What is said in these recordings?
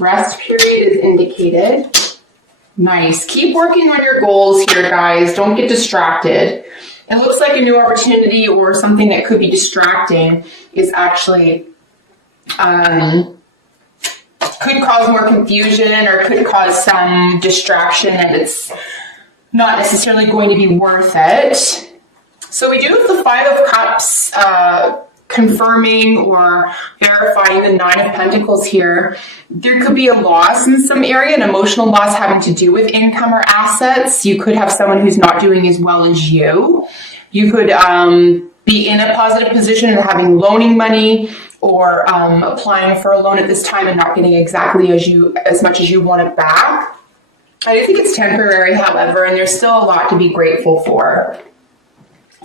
Rest period is indicated. Nice. Keep working on your goals here, guys. Don't get distracted. It looks like a new opportunity or something that could be distracting is actually could cause more confusion or could cause some distraction, and it's not necessarily going to be worth it. So we do have the Five of Cups confirming or verifying the Nine of Pentacles here. There could be a loss in some area, an emotional loss having to do with income or assets. You could have someone who's not doing as well as you. You could be in a positive position and having loaning money, or applying for a loan at this time and not getting exactly as much as you want it back. I do think it's temporary, however, and there's still a lot to be grateful for.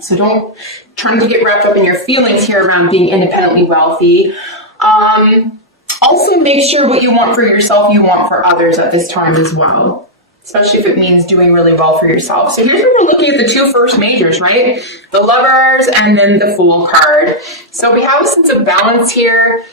So don't try to get wrapped up in your feelings here around being independently wealthy. Also, make sure what you want for yourself, you want for others at this time as well, especially if it means doing really well for yourself. So here's where we're looking at the two first majors, right? The Lovers and then the Fool card. So we have a sense of balance here.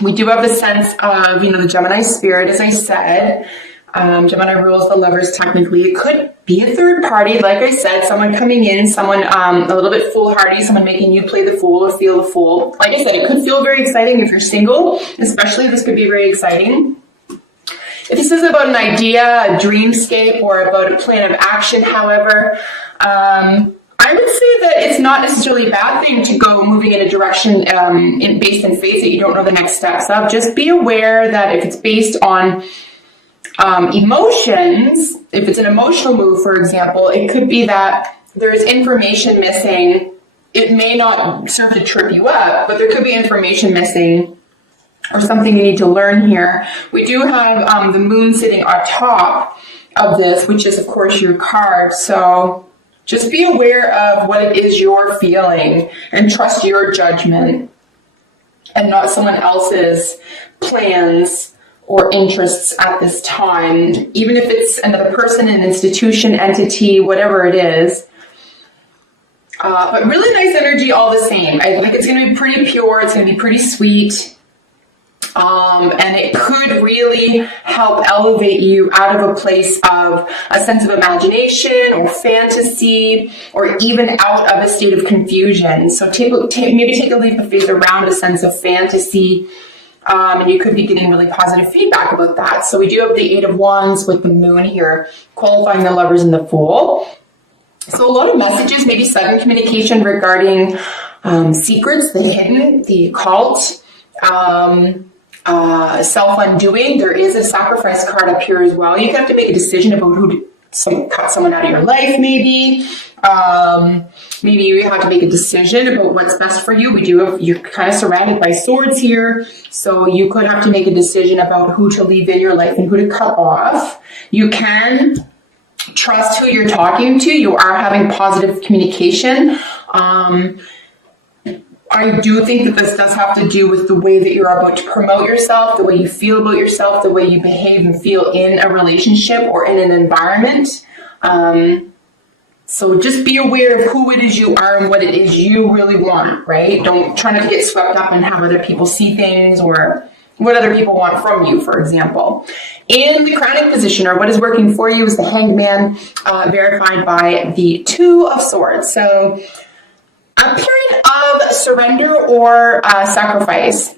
We do have the sense of, the Gemini spirit, as I said. Gemini rules the Lovers technically. It could be a third party, like I said, someone coming in, someone a little bit foolhardy, someone making you play the fool or feel the fool. Like I said, it could feel very exciting if you're single, especially this could be very exciting. If this is about an idea, a dreamscape, or about a plan of action, however, I would say that it's not necessarily a bad thing to go moving in a direction based in faith that you don't know the next steps of. Just be aware that if it's based on emotions, if it's an emotional move, for example, it could be that there's information missing. It may not serve to trip you up, but there could be information missing or something you need to learn here. We do have the moon sitting on top of this, which is, of course, your card. So just be aware of what it is you're feeling and trust your judgment and not someone else's plans or interests at this time, even if it's another person, an institution, entity, whatever it is. But really nice energy all the same. I think it's going to be pretty pure. It's going to be pretty sweet. And it could really help elevate you out of a place of a sense of imagination or fantasy, or even out of a state of confusion. So maybe take a leap of faith around a sense of fantasy. And you could be getting really positive feedback about that. So we do have the Eight of Wands with the moon here, qualifying the Lovers and the Fool. So a lot of messages, maybe sudden communication regarding secrets, the hidden, the occult, self-undoing. There is a sacrifice card up here as well. You have to make a decision about who to cut someone out of your life, maybe. Maybe you have to make a decision about what's best for you. You're kind of surrounded by swords here, so you could have to make a decision about who to leave in your life and who to cut off. You can trust who you're talking to. You are having positive communication. I do think that this does have to do with the way that you're about to promote yourself, the way you feel about yourself, the way you behave and feel in a relationship or in an environment. So just be aware of who it is you are and what it is you really want, right? Don't try not to get swept up in how other people see things or what other people want from you, for example. In the crowning position, or what is working for you, is the Hanged Man, verified by the Two of Swords. So a period of surrender or sacrifice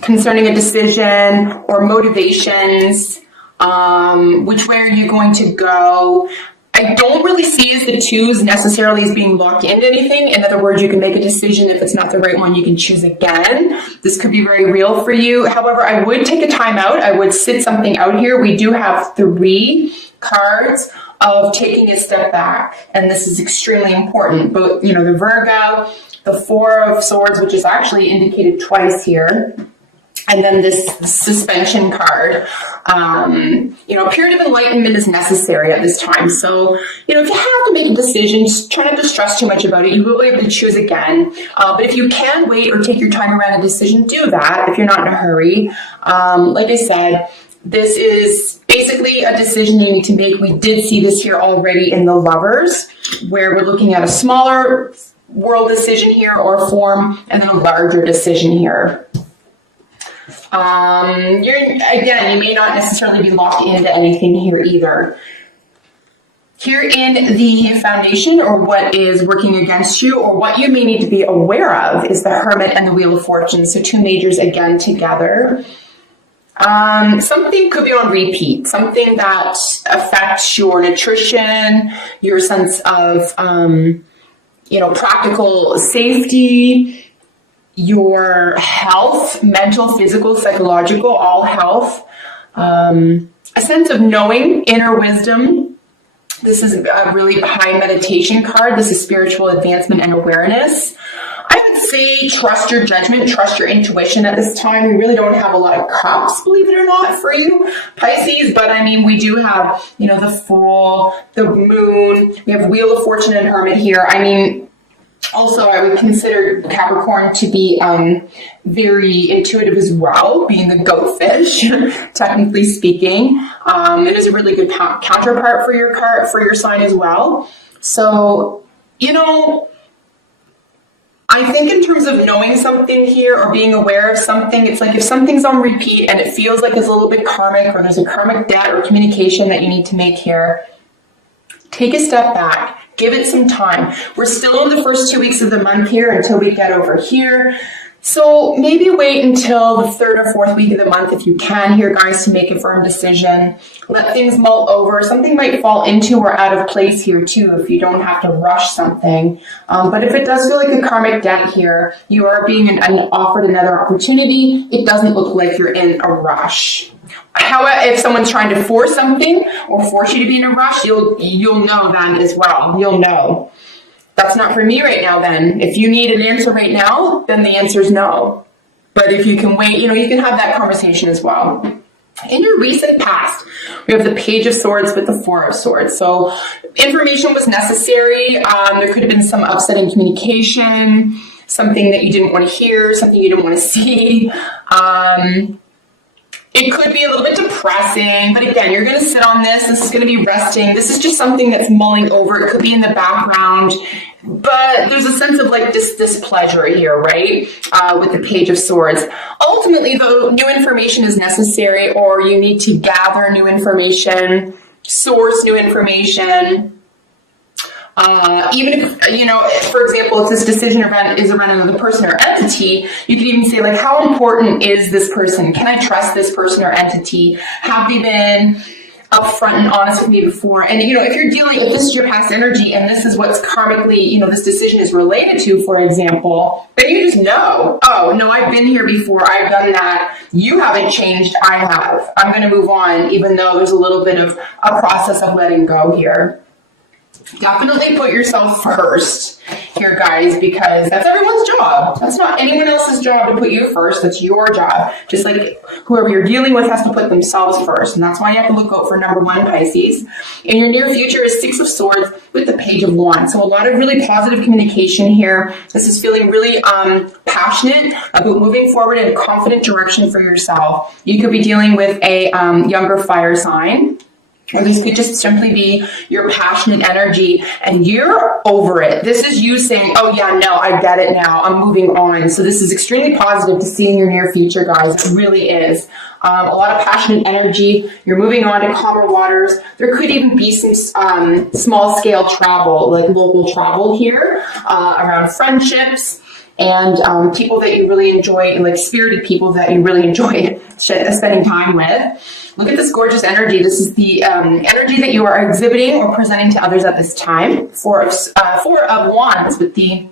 concerning a decision or motivations. Which way are you going to go? I don't really see as the twos necessarily as being locked into anything. In other words, you can make a decision. If it's not the right one, you can choose again. This could be very real for you. However, I would take a time out. I would sit something out here. We do have 3 cards of taking a step back, and this is extremely important. But the Virgo, the Four of Swords, which is actually indicated twice here, and then this suspension card. A period of enlightenment is necessary at this time. So, if you have to make a decision, just try not to stress too much about it. You will be able to choose again. But if you can wait or take your time around a decision, do that if you're not in a hurry. Like I said, this is basically a decision you need to make. We did see this here already in the Lovers, where we're looking at a smaller world decision here or form, and then a larger decision here. You may not necessarily be locked into anything here either. Here in the foundation, or what is working against you, or what you may need to be aware of, is the Hermit and the Wheel of Fortune. So two majors again together. Something could be on repeat, something that affects your nutrition, your sense of, practical safety, your health, mental, physical, psychological, all health, a sense of knowing, inner wisdom. This is a really high meditation card. This is spiritual advancement and awareness. I would say trust your judgment, trust your intuition at this time. We really don't have a lot of cups, believe it or not, for you, Pisces. But I mean, we do have, the Fool, the Moon. We have Wheel of Fortune and Hermit here. I mean, also, I would consider Capricorn to be very intuitive as well, being the goat fish, technically speaking. It is a really good counterpart for your sign as well. So, I think in terms of knowing something here or being aware of something, it's like if something's on repeat and it feels like it's a little bit karmic, or there's a karmic debt or communication that you need to make here, take a step back. Give it some time. We're still in the first 2 weeks of the month here until we get over here. So maybe wait until the 3rd or 4th week of the month if you can here, guys, to make a firm decision. Let things mull over. Something might fall into or out of place here too if you don't have to rush something. But if it does feel like a karmic debt here, you are being offered another opportunity. It doesn't look like you're in a rush. However, if someone's trying to force something or force you to be in a rush, you'll know that as well. You'll know. That's not for me right now then. If you need an answer right now, then the answer is no. But if you can wait, you can have that conversation as well. In your recent past, we have the Page of Swords with the Four of Swords. So information was necessary. There could have been some upsetting communication, something that you didn't want to hear, something you didn't want to see. It could be a little bit depressing, but again, you're going to sit on this. This is going to be resting. This is just something that's mulling over. It could be in the background, but there's a sense of like displeasure here, right? With the Page of Swords. Ultimately, though, new information is necessary, or you need to gather new information, source new information. Even if, for example, if this decision is around another person or entity, you could even say, like, how important is this person? Can I trust this person or entity? Have they been upfront and honest with me before? And, if you're if this is your past energy and this is what's karmically, this decision is related to, for example, then you just know, oh, no, I've been here before. I've done that. You haven't changed. I have. I'm going to move on, even though there's a little bit of a process of letting go here. Definitely put yourself first here, guys, because that's everyone's job. That's not anyone else's job to put you first. That's your job. Just like whoever you're dealing with has to put themselves first. And that's why you have to look out for number 1, Pisces. In your near future is 6 of Swords with the Page of Wands. So a lot of really positive communication here. This is feeling really passionate about moving forward in a confident direction for yourself. You could be dealing with a younger fire sign. Or this could just simply be your passionate energy and you're over it. This is you saying, oh yeah, no, I get it now. I'm moving on. So this is extremely positive to see in your near future, guys. It really is. A lot of passionate energy. You're moving on to calmer waters. There could even be some small scale travel, like local travel here around friendships. And people that you really enjoy, like spirited people that you really enjoy spending time with. Look at this gorgeous energy. This is the energy that you are exhibiting or presenting to others at this time. Four of Wands with the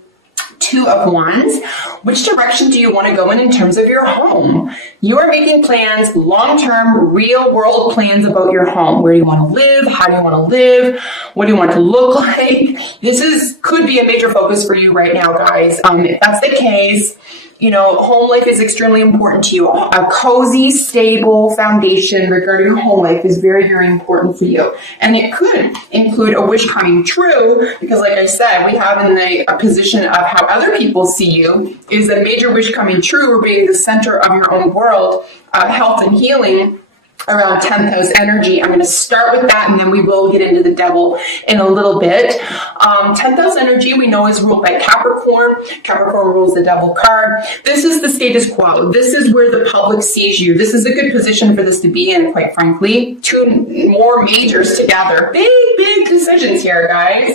2 of Wands. Which direction do you want to go in terms of your home? You are making plans, long-term, real-world plans about your home. Where do you want to live? How do you want to live? What do you want to look like? This could be a major focus for you right now, guys. If that's the case, home life is extremely important to you. A cozy, stable foundation regarding home life is very, very important for you. And it could include a wish coming true, because like I said, we have in the position of how other people see you is a major wish coming true, or being the center of your own world, health and healing. around 10th house energy. I'm going to start with that, and then we will get into the devil in a little bit. 10th house energy we know is ruled by Capricorn. Capricorn rules the devil card. This is the status quo. This is where the public sees you. This is a good position for this to be in, quite frankly. Two more majors together. Big decisions here, guys.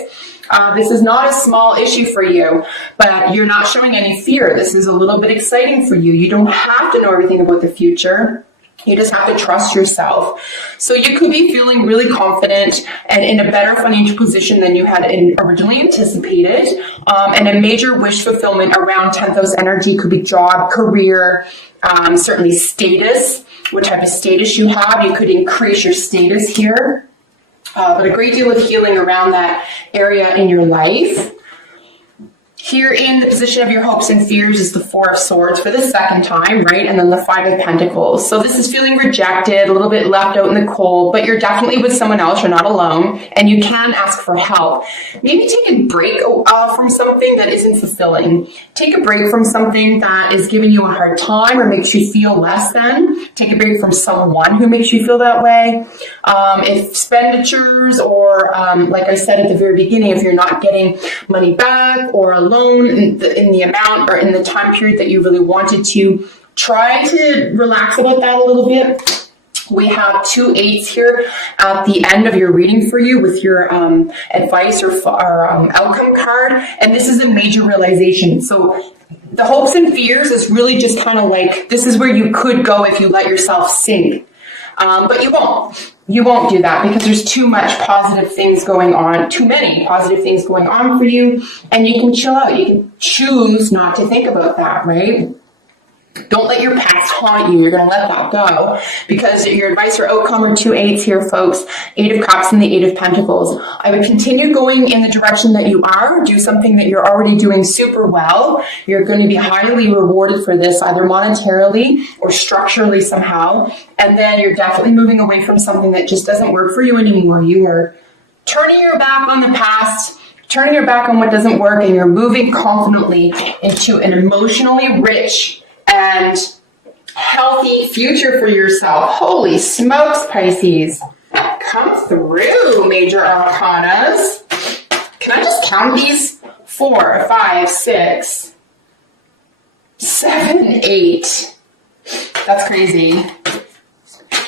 This is not a small issue for you, but you're not showing any fear. This is a little bit exciting for you. You don't have to know everything about the future. You just have to trust yourself. So you could be feeling really confident and in a better financial position than you had originally anticipated. And a major wish fulfillment around 10th house energy could be job, career, certainly status. What type of status you have. You could increase your status here. But a great deal of healing around that area in your life. Here in the position of your hopes and fears is the Four of Swords for the second time, right? And then the Five of Pentacles. So this is feeling rejected, a little bit left out in the cold, but you're definitely with someone else. You're not alone, and you can ask for help. Maybe take a break from something that isn't fulfilling. Take a break from something that is giving you a hard time or makes you feel less than. Take a break from someone who makes you feel that way. If expenditures or, like I said at the very beginning, if you're not getting money back or a loan in the amount or in the time period that you really wanted to, try to relax about that a little bit. We have 2 8s here at the end of your reading for you with your advice or outcome card. And this is a major realization. So the hopes and fears is really just kind of like, this is where you could go if you let yourself sink. But you won't. You won't do that because there's too much positive things going on, too many positive things going on for you, and you can chill out. You can choose not to think about that, right? Don't let your past haunt you. You're going to let that go because your advice or outcome are 2 8s here, folks. 8 of Cups and the 8 of Pentacles. I would continue going in the direction that you are. Do something that you're already doing super well. You're going to be highly rewarded for this, either monetarily or structurally somehow. And then you're definitely moving away from something that just doesn't work for you anymore. You are turning your back on the past, turning your back on what doesn't work, and you're moving confidently into an emotionally rich and healthy future for yourself. Holy smokes, Pisces. Come through, major arcanas. Can I just count these? 4, 5, 6, 7, 8. That's crazy.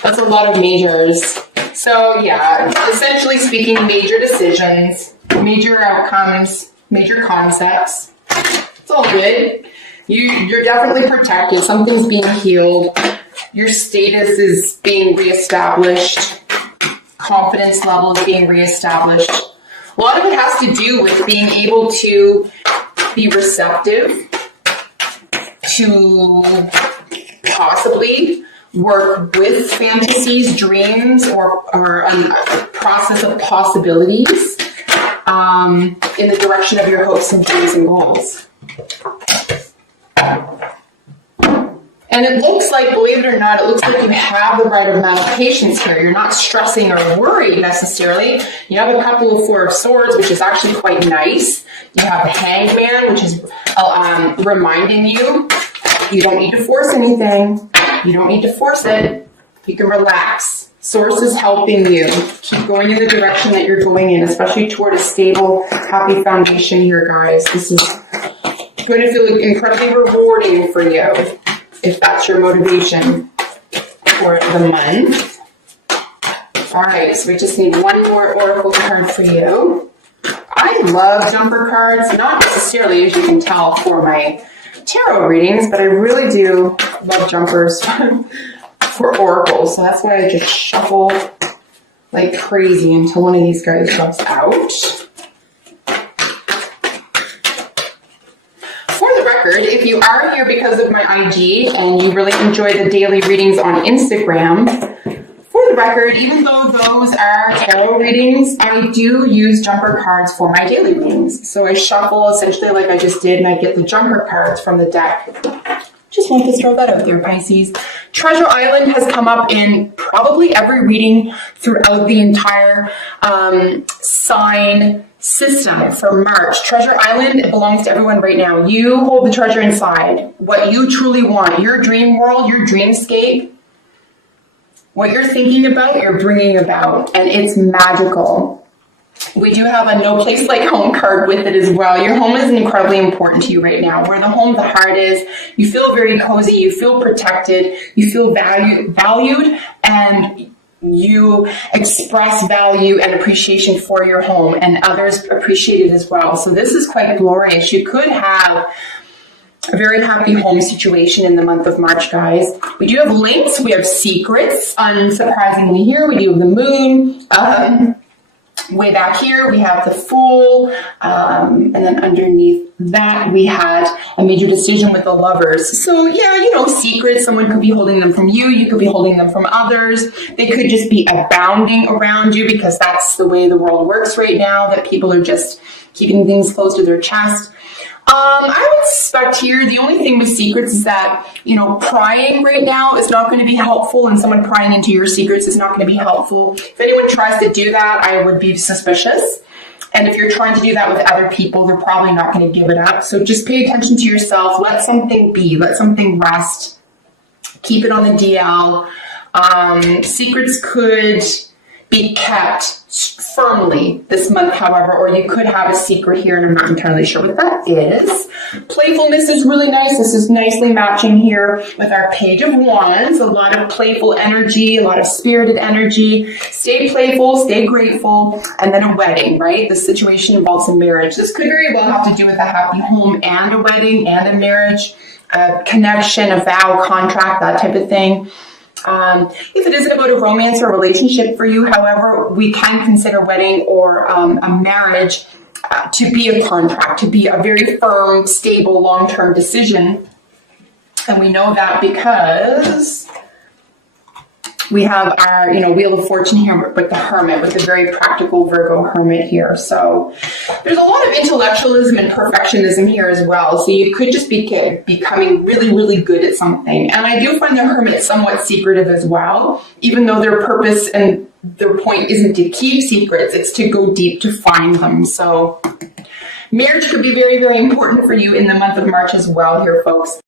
That's a lot of majors. So yeah, essentially speaking, major decisions, major outcomes, major concepts. It's all good. You're definitely protected. Something's being healed. Your status is being reestablished. Confidence level is being reestablished. A lot of it has to do with being able to be receptive to possibly work with fantasies, dreams, or a process of possibilities in the direction of your hopes and dreams and goals. And it looks like, believe it or not, it looks like you have the right amount of patience here. You're not stressing or worried necessarily. You have a couple of Four of Swords, which is actually quite nice. You have the Hangman, which is reminding you don't need to force anything. You don't need to force it. You can relax. Source is helping you. Keep going in the direction that you're going in, especially toward a stable, happy foundation here, guys. This is going to feel incredibly rewarding for you if that's your motivation for the month. All right, so we just need one more oracle card for you. I love jumper cards, not necessarily, as you can tell, for my tarot readings, but I really do love jumpers for oracles. So that's why I just shuffle like crazy until one of these guys jumps out. If you are here because of my IG and you really enjoy the daily readings on Instagram, for the record, even though those are tarot readings, I do use jumper cards for my daily readings. So I shuffle essentially like I just did, and I get the jumper cards from the deck. Just want to throw that out there, Pisces. Treasure Island has come up in probably every reading throughout the entire sign system for March. Treasure Island, it belongs to everyone right now. You hold the treasure inside. What you truly want, your dream world, your dreamscape, What you're thinking about, you're bringing about, and it's magical. We do have a no place like home card with it as well. Your home is incredibly important to you right now. Where the home, the heart is, you feel very cozy, you feel protected, you feel valued, and you express value and appreciation for your home, and others appreciate it as well. So this is quite glorious. You could have a very happy home situation in the month of March, guys. We do have links. We have secrets. Unsurprisingly here, we do have the moon. Way back here, we have the Fool. And then underneath that, we had a major decision with the Lovers. So yeah, you know, secrets. Someone could be holding them from you. You could be holding them from others. They could just be abounding around you because that's the way the world works right now, that people are just keeping things close to their chest. I would suspect here, the only thing with secrets is that, you know, prying right now is not going to be helpful, and someone prying into your secrets is not going to be helpful. If anyone tries to do that, I would be suspicious. And if you're trying to do that with other people, they're probably not going to give it up. So just pay attention to yourself. Let something be. Let something rest. Keep it on the DL. Secrets could be kept firmly this month, however, or you could have a secret here, and I'm not entirely sure what that is. Playfulness is really nice. This is nicely matching here with our Page of Wands. A lot of playful energy, a lot of spirited energy. Stay playful, stay grateful, and then a wedding, right? The situation involves a marriage. This could very well have to do with a happy home and a wedding and a marriage, a connection, a vow, contract, that type of thing. If it isn't about a romance or relationship for you, however, we can consider wedding or a marriage to be a contract, to be a very firm, stable, long-term decision. And we know that because we have our, you know, Wheel of Fortune here with the Hermit, with the very practical Virgo Hermit here. So there's a lot of intellectualism and perfectionism here as well. So you could just be becoming really, really good at something. And I do find the Hermit somewhat secretive as well, even though their purpose and their point isn't to keep secrets, it's to go deep to find them. So marriage could be very, very important for you in the month of March as well here, folks.